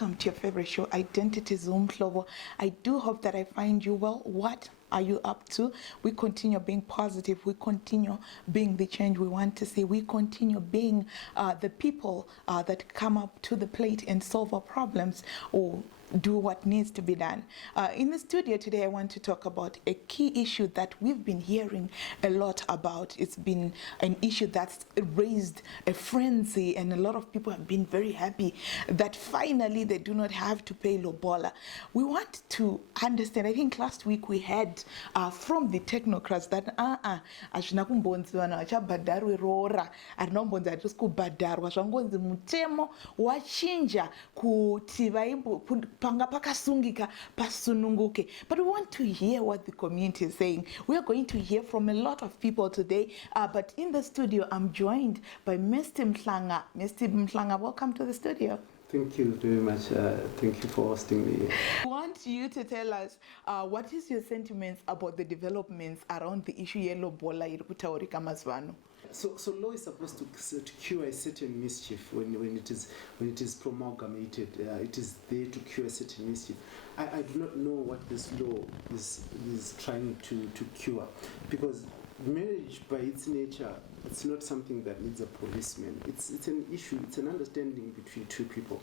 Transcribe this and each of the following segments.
Welcome to your favorite show, Identities, Umhlobo. I do hope that I find you well. What are you up to? We continue being positive. We continue being the change we want to see. We continue being the people that come up to the plate and solve our problems or do what needs to be done. In the studio today, I want to talk about a key issue that we've been hearing a lot about. It's been an issue that's raised a frenzy, and a lot of people have been very happy that finally they do not have to pay Lobola. We want to understand. I think last week we had from the technocrats that ashina kumbonziwa na achabhadharwe rora arinombonzi atisi kubhadharwa zvangonzi mutemo wachinja kuti panga pakasungika pasununguke. But we want to hear what the community is saying. We are going to hear from a lot of people today, but in the studio I'm joined by Blessed Mhlanga. Blessed Mhlanga, welcome to the studio. Thank you very much. Thank you for hosting me. I want you to tell us what is your sentiments about the developments around the issue Lobola iri kutaurika mazuvano. So law is supposed to cure a certain mischief when it is promulgated. It is there to cure a certain mischief. I do not know what this law is trying to cure, because marriage by its nature, it's not something that needs a policeman. It's an issue. It's an understanding between two people.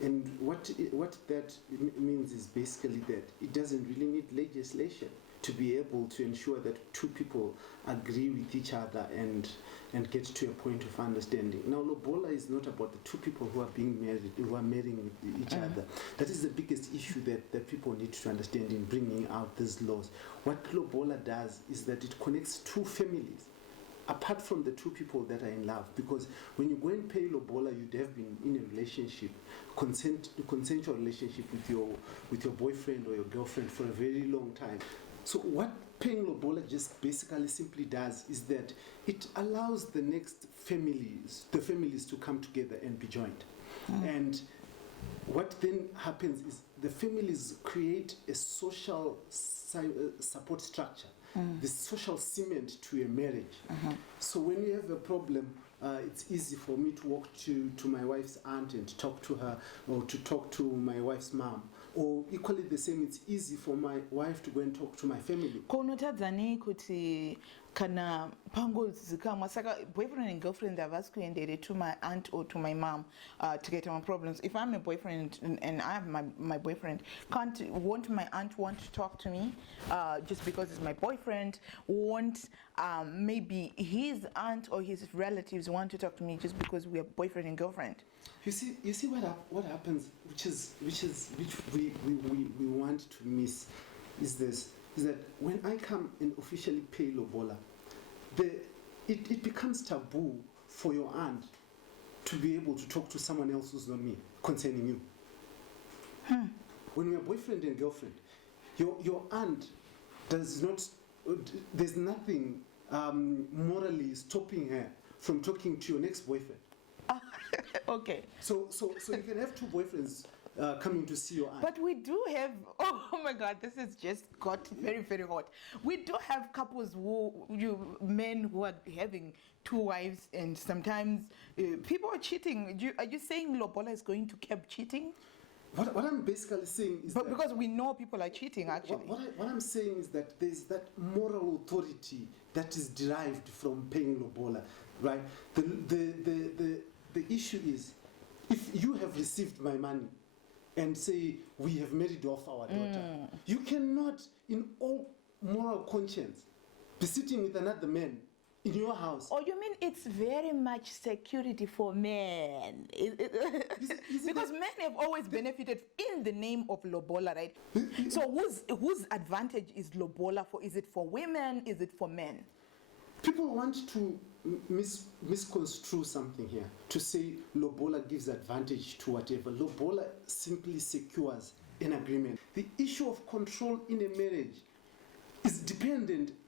And what that means is basically that it doesn't really need legislation to be able to ensure that two people agree with each other and get to a point of understanding. Now, Lobola is not about the two people who are being married, who are marrying each other. That is the biggest issue that people need to understand in bringing out these laws. What Lobola does is that it connects two families, apart from the two people that are in love. Because when you go and pay Lobola, you'd have been in a relationship, consensual relationship with your boyfriend or your girlfriend for a very long time. So what paying Lobola just basically simply does is that it allows the families to come together and be joined. And what then happens is the families create a social support structure, the social cement to a marriage. So when you have a problem, it's easy for me to walk to my wife's aunt and talk to her, or to talk to my wife's mom. Or equally the same, it's easy for my wife to go and talk to my family. Konotadzani kuti kana pangozikamwa saka boyfriend and girlfriend havasi kuendere to my aunt or to my mom to get my problems. If I'm a boyfriend and I have my boyfriend, won't my aunt want to talk to me just because it's my boyfriend? Won't maybe his aunt or his relatives want to talk to me just because we are boyfriend and girlfriend? You see what happens, which we want to miss, is that when I come and officially pay Lobola, it becomes taboo for your aunt to be able to talk to someone else who's not me concerning you. When we're boyfriend and girlfriend, your aunt does not. There's nothing morally stopping her from talking to your next boyfriend. Okay. So you can have two boyfriends coming to see your aunt. But we do have, oh my God, this has just got very, very hot. We do have couples men who are having two wives, and sometimes people are cheating. Are you saying Lobola is going to keep cheating? What I'm basically saying is but because we know people are cheating, actually. What I'm saying is that there's that moral authority that is derived from paying Lobola, right? The issue is, if you have received my money and say we have married off our daughter, you cannot, in all moral conscience, be sitting with another man in your house. Oh, you mean it's very much security for men? Because men have always benefited in the name of Lobola, right? So whose advantage is Lobola for? Is it for women? Is it for men? People want to misconstrue something here, to say Lobola gives advantage to whatever. Lobola simply secures an agreement. The issue of control in a marriage is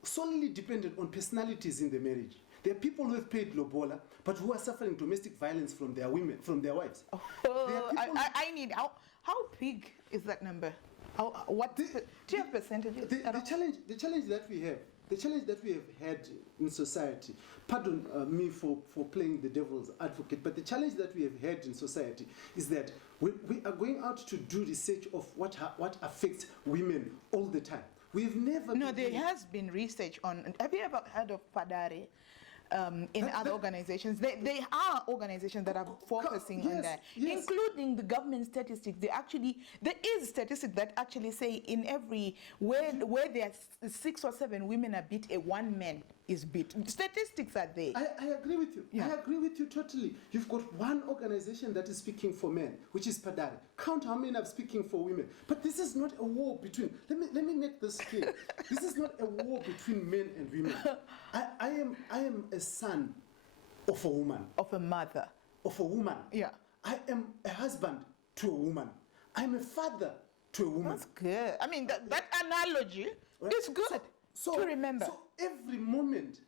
solely dependent on personalities in the marriage. There are people who have paid Lobola, but who are suffering domestic violence from their wives. I need, how big is that number? Do you have percentages? The challenge that we have the challenge that we have had in society, pardon me for playing the devil's advocate, but the challenge that we have had in society is that we are going out to do research of what affects women all the time. We've never... No, there has been research on... Have you ever heard of Padare? In other organizations, there are organizations that are focusing on that, including the government statistics. There is statistics that actually say in every where there are 6 or 7 women are beat, one man is beat. Statistics are there. I agree with you. Yeah. I agree with you totally. You've got one organization that is speaking for men, which is Padare. Count how many are speaking for women. But this is not a war between... Let me make this clear. This is not a war between men and women. I am a son of a woman. Of a mother. Of a woman. Yeah. I am a husband to a woman. I'm a father to a woman. That's good. I mean, that analogy is good to remember. So every moment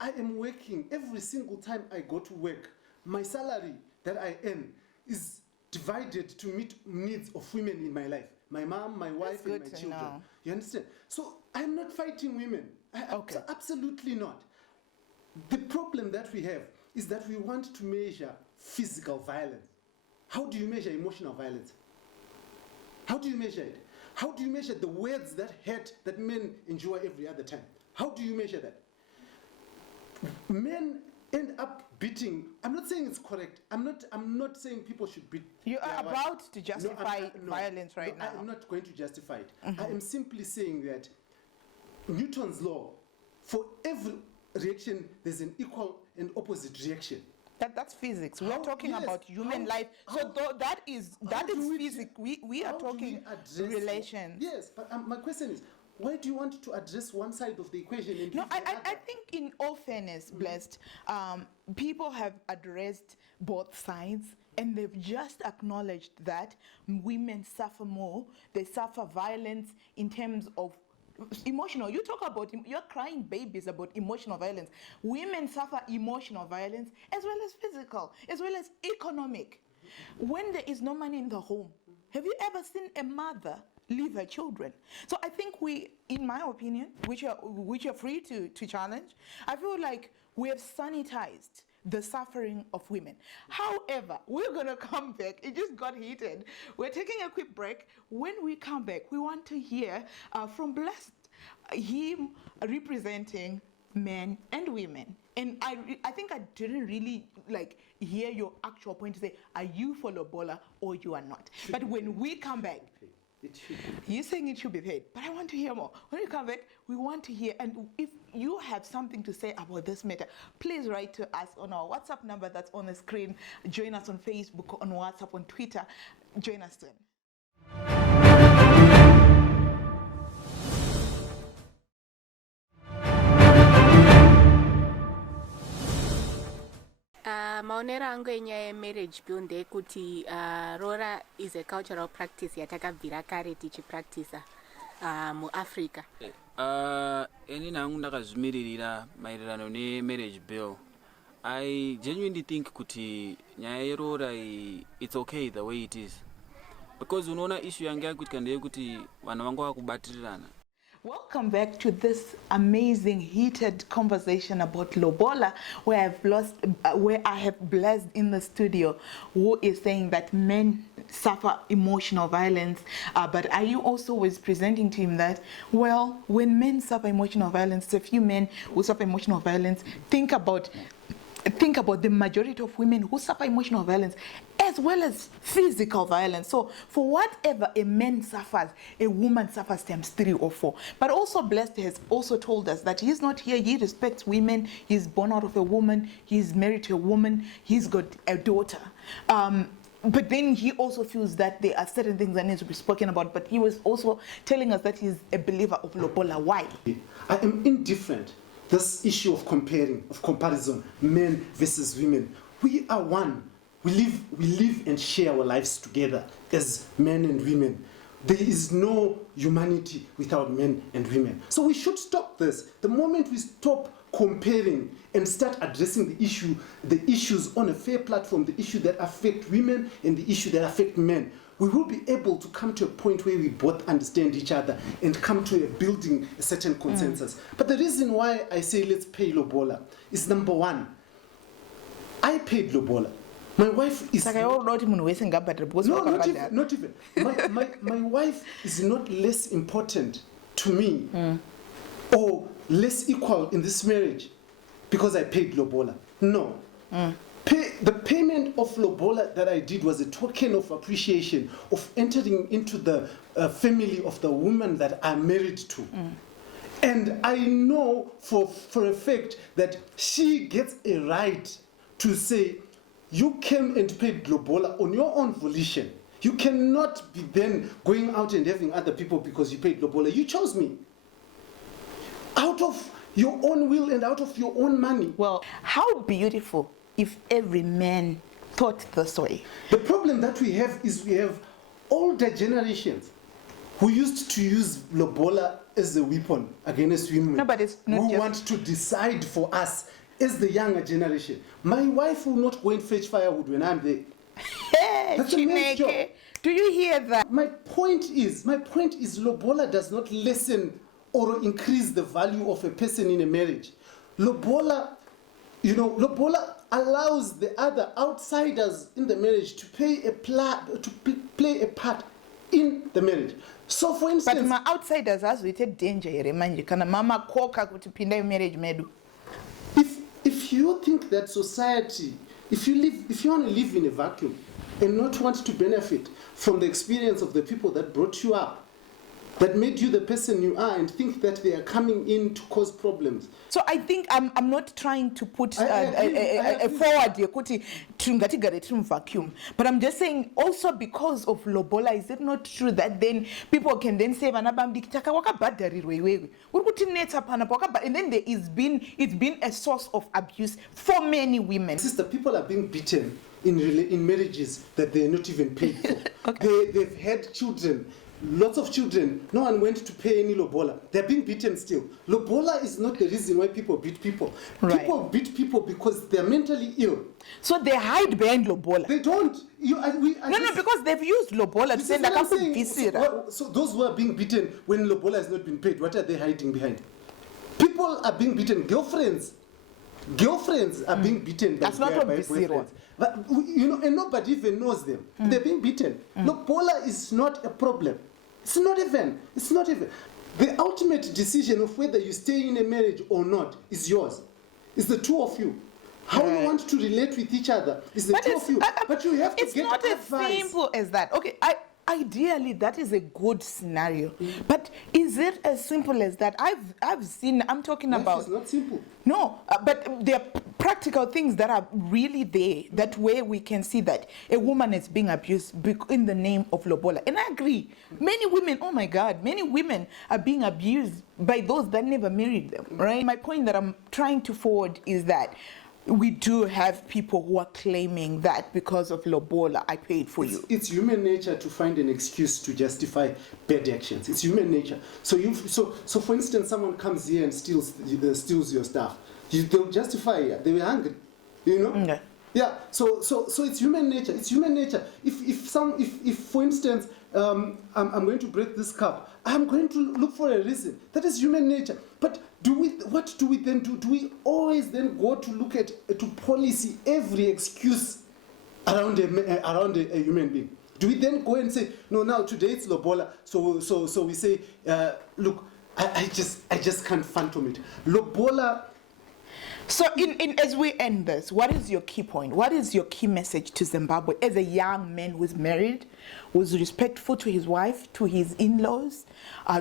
I am working, every single time I go to work, my salary that I earn is divided to meet needs of women in my life. My mom, my wife, and my children. Know. You understand? So I'm not fighting women. Okay. Absolutely not. The problem that we have is that we want to measure physical violence. How do you measure emotional violence? How do you measure it? How do you measure the words that hurt that men endure every other time? How do you measure that? Men end up beating. I'm not saying it's correct. I'm not saying people should beat. You are about to justify violence right now. I'm not going to justify it. I am simply saying that Newton's law, for every reaction, there's an equal and opposite reaction. That's physics. We are talking about human life. So that is physics. We are talking relations. Yes, but my question is, why do you want to address one side of the equation? And no, I think in all fairness, Blessed, people have addressed both sides and they've just acknowledged that women suffer more. They suffer violence in terms of emotional. You talk about, you're crying babies about emotional violence. Women suffer emotional violence as well as physical, as well as economic. When there is no money in the home, have you ever seen a mother leave her children? So I think we, in my opinion, which are free to challenge, I feel like we have sanitized the suffering of women. However, we're going to come back. It just got heated. We're taking a quick break. When we come back, we want to hear from Blessed, him representing men and women. And I think I didn't really hear your actual point to say, are you for Lobola or you are not? But when we come back, it should be. You're saying it should be paid, but I want to hear more. When we come back, we want to hear, and if you have something to say about this matter, please write to us on our WhatsApp number that's on the screen. Join us on Facebook, on WhatsApp, on Twitter. Join us soon. Maonero angu enyaya marriage bill ndekuti rora is a cultural practice yatakabvira kare tichipractice muAfrica. Eni nangu ndakazvimirira maererano marriage bill. I genuinely think kuti nyaya yerora it's okay the way it is. Because unoona issue yanga yakuitika ndeyekuti vanhu vangu vakubatirirana. Welcome back to this amazing heated conversation about Lobola, where I have Blessed in the studio, who is saying that men suffer emotional violence. But are you also always presenting to him that, well, when men suffer emotional violence, a few men who suffer emotional violence, think about the majority of women who suffer emotional violence as well as physical violence. So for whatever a man suffers, a woman suffers times 3 or 4. But also Blessed has also told us that he's not here, he respects women, he's born out of a woman, he's married to a woman, he's got a daughter. But then he also feels that there are certain things that need to be spoken about. But he was also telling us that he's a believer of Lobola. Why? I am indifferent. This issue of comparison, men versus women. We are one. We live and share our lives together as men and women. There is no humanity without men and women. So we should stop this. The moment we stop comparing and start addressing the issues on a fair platform, the issue that affect women and the issue that affect men, we will be able to come to a point where we both understand each other and come to building a certain consensus. But the reason why I say let's pay Lobola is, number one, I paid Lobola. My wife is... No, not even. My wife is not less important to me or less equal in this marriage because I paid Lobola. No. The payment of Lobola that I did was a token of appreciation of entering into the family of the woman that I'm married to. And I know for a fact that she gets a right to say, you came and paid Lobola on your own volition. You cannot be then going out and having other people because you paid Lobola. You chose me. Out of your own will and out of your own money. Well, how beautiful if every man thought this way. The problem that we have is we have older generations who used to use Lobola as a weapon against women. No, but it's not who want to decide for us as the younger generation. My wife will not go and fetch firewood when I'm there. Hey, That's a man's job. do you hear that? My point is Lobola does not lessen or increase the value of a person in a marriage. Lobola allows the other outsiders in the marriage to play a part in the marriage. So for instance, but my outsiders has with a danger here, man. Kana mama koka kuti pinda marriage medu. If you think that society, if you want to live in a vacuum and not want to benefit from the experience of the people that brought you up, that made you the person you are, and think that they are coming in to cause problems. So I think I'm not trying to put a forward yokuti tungatigare trim vacuum, but I'm just saying also because of Lobola, is it not true that then people can then say vanabambi kitaka wakabadarirwe and then it's been a source of abuse for many women. Sister, people are being beaten in marriages that they're not even paid for. Okay. They've had children. Lots of children, no one went to pay any Lobola. They're being beaten still. Lobola is not the reason why people beat people. Right. People beat people because they're mentally ill. So they hide behind Lobola. They don't. No, because they've used Lobola to say that. So those who are being beaten when Lobola has not been paid, what are they hiding behind? People are being beaten. Girlfriends are being beaten by boyfriends. But, and nobody even knows them. They're being beaten. Lobola is not a problem. It's not even. The ultimate decision of whether you stay in a marriage or not is yours. It's the two of you. How you want to relate with each other is the two of you. But you have to get advice. It's not as simple as that. Okay, ideally, that is a good scenario. But is it as simple as that? I've seen, I'm talking about... It's not simple. No, but there are practical things that are really there, that way we can see that a woman is being abused in the name of Lobola. And I agree. Many women, oh my God, many women are being abused by those that never married them, right? My point that I'm trying to forward is that we do have people who are claiming that because of Lobola, I paid for you. It's human nature to find an excuse to justify bad actions. It's human nature. So for instance, someone comes here and steals your stuff. They'll justify it. They were hungry, Okay. Yeah. So it's human nature. It's human nature. If for instance, I'm going to break this cup, I'm going to look for a reason. That is human nature. But what do we then do? Do we always then go to look at to policy every excuse around a human being? Do we then go and say, no, now today it's Lobola, so we say, look, I just can't phantom it. Lobola. So as we end this, what is your key point? What is your key message to Zimbabwe as a young man who's married, who's respectful to his wife, to his in-laws,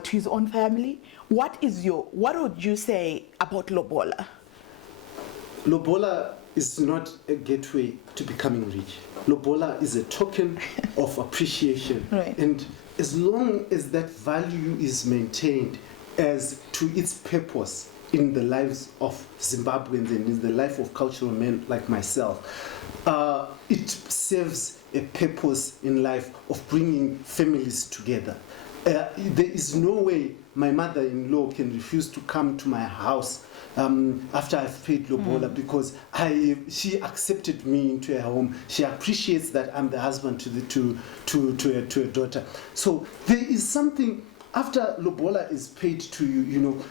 to his own family? What would you say about Lobola? Lobola is not a gateway to becoming rich. Lobola is a token of appreciation. Right. And as long as that value is maintained as to its purpose in the lives of Zimbabweans and in the life of cultural men like myself, it serves a purpose in life of bringing families together. there is no way my mother-in-law can refuse to come to my house after I've paid Lobola because she accepted me into her home. She appreciates that I'm the husband to a daughter. So there is something after Lobola is paid to you,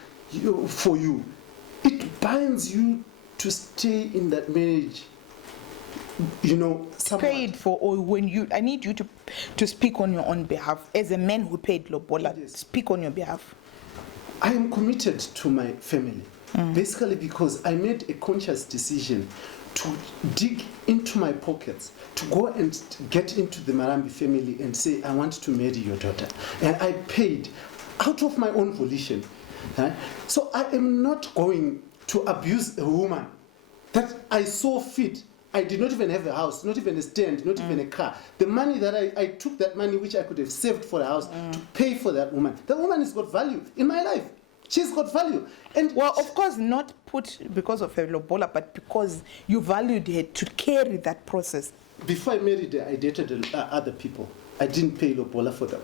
for you, it binds you to stay in that marriage. Somewhat. Paid for, or when I need you to speak on your own behalf as a man who paid Lobola. Yes. Speak on your behalf. I am committed to my family, basically because I made a conscious decision to dig into my pockets, to go and get into the Marambi family and say, I want to marry your daughter. And I paid out of my own volition. Right? So I am not going to abuse a woman that I saw fit. I did not even have a house, not even a stand, not even a car. The money that I took that money which I could have saved for a house to pay for that woman. That woman has got value in my life. She's got value. And well, of course, not put because of her Lobola, but because you valued her to carry that process. Before I married her, I dated other people. I didn't pay Lobola for them.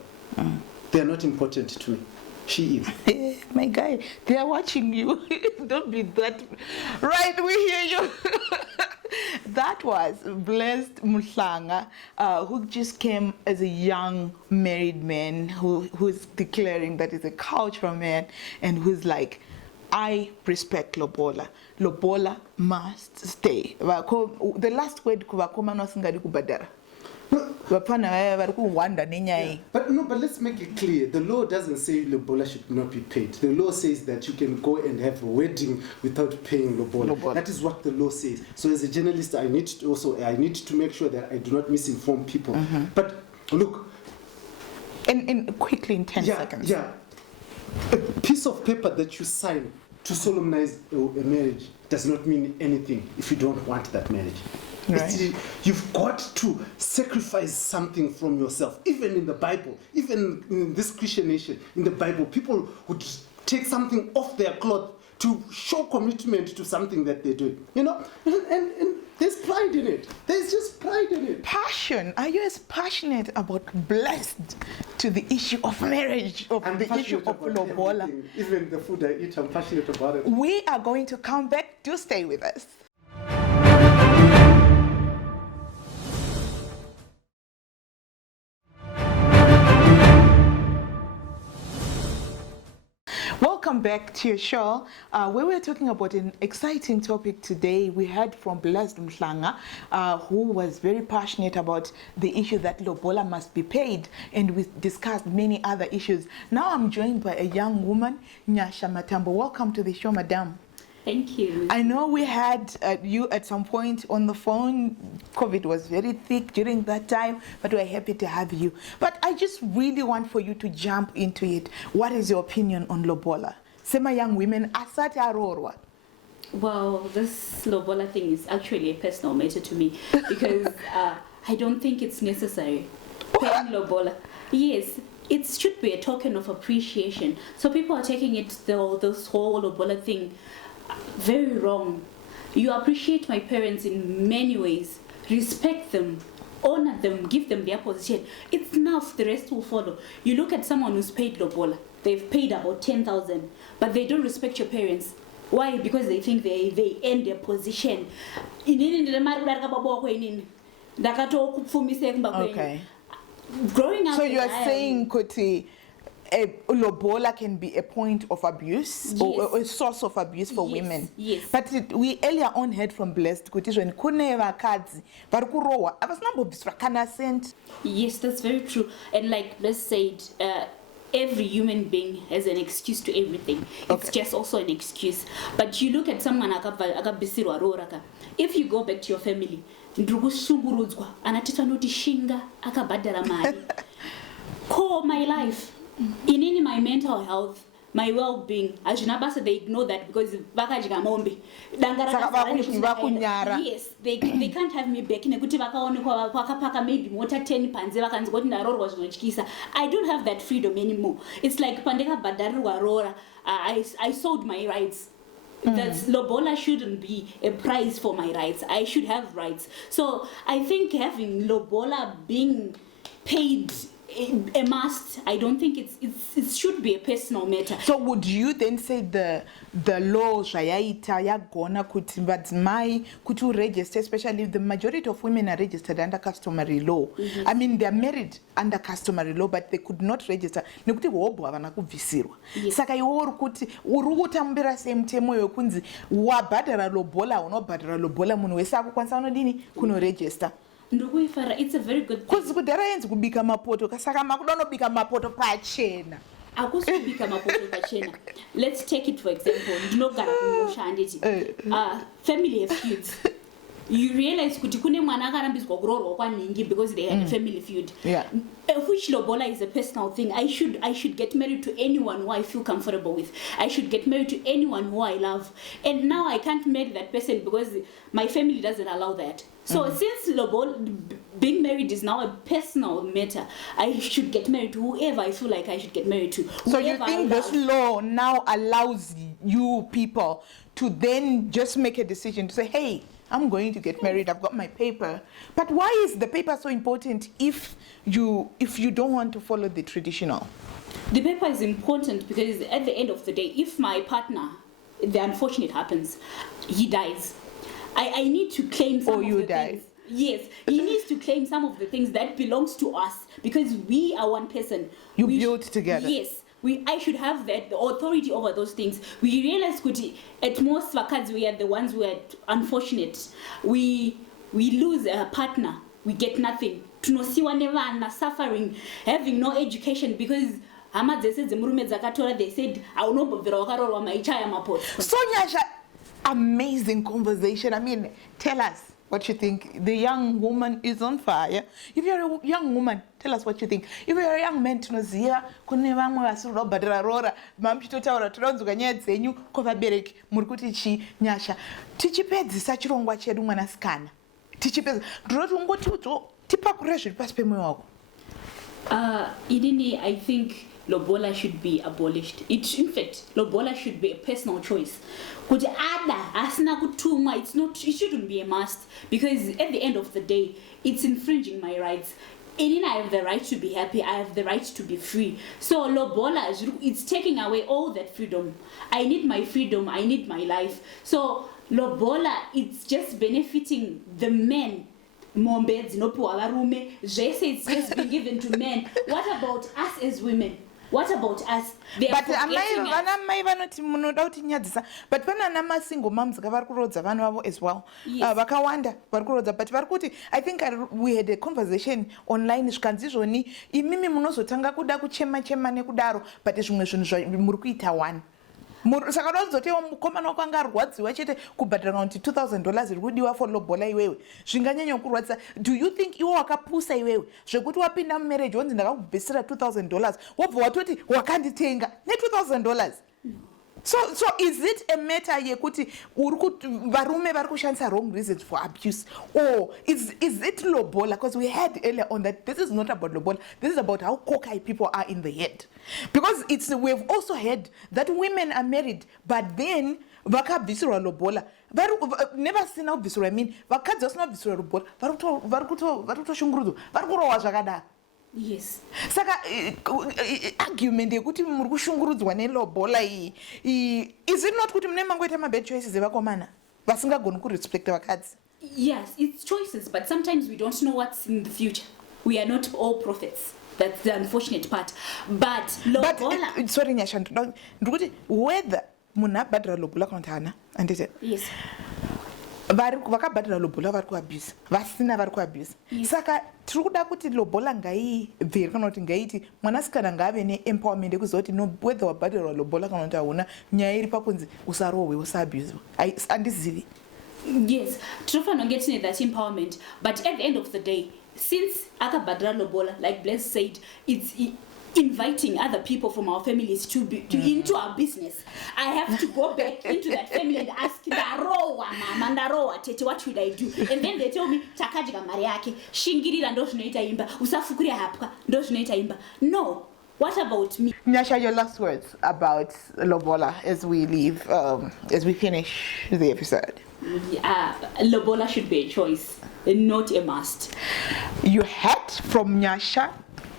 They are not important to me. She is. My guy, they are watching you. Don't be that. Right, we hear you. That was Blessed Mhlanga, who just came as a young married man who's declaring that he's a cultural man and who's like, I respect Lobola. Lobola must stay. The last word kubakoma no singadi kubadara. But let's make it clear. The law doesn't say Lobola should not be paid. The law says that you can go and have a wedding without paying Lobola. That is what the law says. So as a journalist, I need to make sure that I do not misinform people. But look. And quickly in 10 seconds. Yeah. A piece of paper that you sign to solemnize a marriage does not mean anything if you don't want that marriage. Right. You've got to sacrifice something from yourself. Even in the Bible, even in this Christian nation, in the Bible, people would take something off their cloth to show commitment to something that they're doing. And there's pride in it. There's just pride in it. Passion. Are you as passionate about blessed to the issue of marriage, of I'm the issue of Lobola? Everything. Even the food I eat, I'm passionate about it. We are going to come back. Do stay with us. Welcome back to your show, where we're talking about an exciting topic today. We heard from Blessed Mhlanga, who was very passionate about the issue that Lobola must be paid, and we discussed many other issues. Now I'm joined by a young woman, Nyasha Matambo. Welcome to the show, madam. Thank you. I know we had you at some point on the phone. COVID was very thick during that time, but we're happy to have you. But I just really want for you to jump into it. What is your opinion on Lobola? Sema young women, asate arorwa. Well, this Lobola thing is actually a personal matter to me because I don't think it's necessary. Paying Lobola. Yes, it should be a token of appreciation. So people are taking it, this whole Lobola thing, very wrong. You appreciate my parents in many ways. Respect them, honor them, give them their position. It's enough, the rest will follow. You look at someone who's paid Lobola. They've paid about 10,000, but they don't respect your parents. Why? Because they think they earn their position. Okay. Growing up. So you are saying, Koti, Lobola can be a point of abuse, Yes. or a source of abuse for Yes, women. yes. But we earlier on heard from Blessed Kuti when kuneva kadzi varikurowa avasina bisrakana sent. Yes, that's very true. And like Les said, every human being has an excuse to everything. It's just also an excuse. But you look at someone akabisirwa roraka. If you go back to your family, ndrukushungurudzwa anatita noti shinga akabhadhara mari. Core my life. In my mental health, my well-being, they ignore that because yes, they can't have me back. I don't have that freedom anymore. It's like I sold my rights. That's Lobola shouldn't be a price for my rights. I should have rights. So I think having Lobola being paid a must. I don't think it should be a personal matter. So would you then say the law zvayaita yagona kuti madzimai kuti uregister, especially the majority of women are registered under customary law. I mean, they are married under customary law, but they could not register nekuti hobho havana kubvisirwa. Saka iwe uri kuti uri kutambira semutemo yokunzi wabhadhara lobola unobhadhara lobola munhu wese akukwanisa unodini kunoregister. It's a very good thing. Kuzi kudhara yenzi kubika mapoto kasaka makuda unobika mapoto pachena. Akusubika mapoto pachena. Let's take it for example. Ndinogara kumusha handiti. Family feuds. You realize kuti kune mwana akarambiswa kuroorwa kwaningi because they had a family feud. Yeah. Which lobola is a personal thing. I should get married to anyone who I feel comfortable with. I should get married to anyone who I love. And now I can't marry that person because my family doesn't allow that. So since being married is now a personal matter, I should get married to whoever I feel like I should get married to. So you think this law now allows you people to then just make a decision to say, hey, I'm going to get married, I've got my paper. But why is the paper so important if you don't want to follow the traditional? The paper is important because at the end of the day, if my partner, the unfortunate happens, he dies, I need to claim some of the things. Yes, he needs to claim some of the things that belongs to us because we are one person. You built together. Yes. I should have the authority over those things. We realize kuti at most vakadzi we are the ones who are unfortunate. We lose a partner, we get nothing. Tunosiwa nevana suffering, having no education because hama dzese dzemurume dzakatora they said aunobvira wakarorwa maichaya mapoto. So Nyasha, amazing conversation. I mean, tell us what you think. The young woman is on fire. If you're a young woman, tell us what you think. If you're a young man, tunoziva kune vamwe vasiri kubhadhara rora mamuchitotaura toranzwa nyaya dzenyu kuvabereki muri kuti chi Nyasha tichipedzisa chirongwa chedu mwanasikana tichipedza ndinoti ungoti tipakurira zviri pasi pemwoyo wako. Idini, I think lobola should be abolished. In fact, lobola should be a personal choice. Kuti ada asina kutumwa, it shouldn't be a must because at the end of the day, it's infringing my rights. And I have the right to be happy, I have the right to be free. So lobola, it's taking away all that freedom. I need my freedom, I need my life. So lobola, it's just benefiting the men. Mombe dzinopuwa varume zvese it's just been given to men. What about us as women? What about us? But vana mai vanoti munoda kuti nyadzisa, but pana ana single moms vari kurodza vana vavo as well. Vakawanda vari kurodza, but vari kuti I think we had a conversation online zvikanzi izvoni imimi munozotanga kuda kuchema nekudaro but zvimwe zvinhu muri kuita one. Saka unozotewa mukomana wako anga arwadziwa chete kubhadhara kuti $2,000 riri kudiwa for lobola iwewe zvinganyanya kurwadzisa. Do you think iwe wakapusa iwewe zvekuti wapinda mumarriage wonzi ndakakubvisira $2,000 wobva watoti wakanditenga ne$2,000? So is it a matter yekuti varume vari kushandisa wrong reasons for abuse, or is it lobola? Because we heard earlier on that this is not about lobola, this is about how cockeyed people are in the head. Because we've also heard that women are married but then vakabvisirwa lobola, never seen how bvisirwa. I mean vakadzi vasina kubvisirwa lobola vari kutoshungurudzwa vari kurohwa zvakadaro. Yes. Saka argument yekuti muri kushungurudzwa nelobola iyi is it not kuti mune mangoita mabad choices evakomana vasingagoni kurespecta vakadzi? Yes, it's choices, but sometimes we don't know what's in the future. We are not all prophets. That's the unfortunate part. But lobola. Sorry Nyasha, ndikuti whether munhu abhadhara lobola kana kuti hana andite. Yes. Vakabhadhara lobola vari kuabuse, vasina vari kuabuse. Saka tiri kuda kuti lobola ngaibvere kana kuti ngaiti mwanasikana ngaave neempowerment yekuzoti no whether wabhadharwa lobola kana kuti hauna, nyaya iri pakunzi usarohwe usaabuswa. Handizivi. Yes, tinofanira kunge tine that empowerment, but at the end of the day, since akabhadhara lobola, like Bless said, it's inviting other people from our families to into our business. I have to go back into that family and ask ndarowa mama, ndarowa tete, what should I do? And then they tell me takadya mari yake, shingirira ndo zvinoita imba, usafukuria hapwa ndo zvinoita imba. No. What about me? Nyasha, your last words about lobola as we leave, as we finish the episode. Lobola should be a choice, not a must. You heard from Nyasha,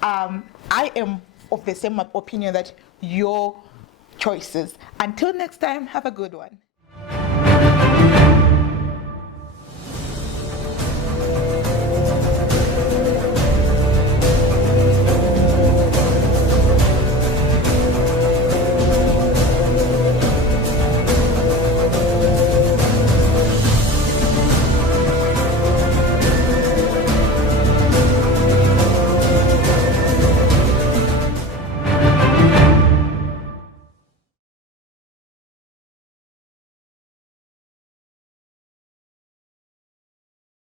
I am of the same opinion that your choices. Until next time, have a good one.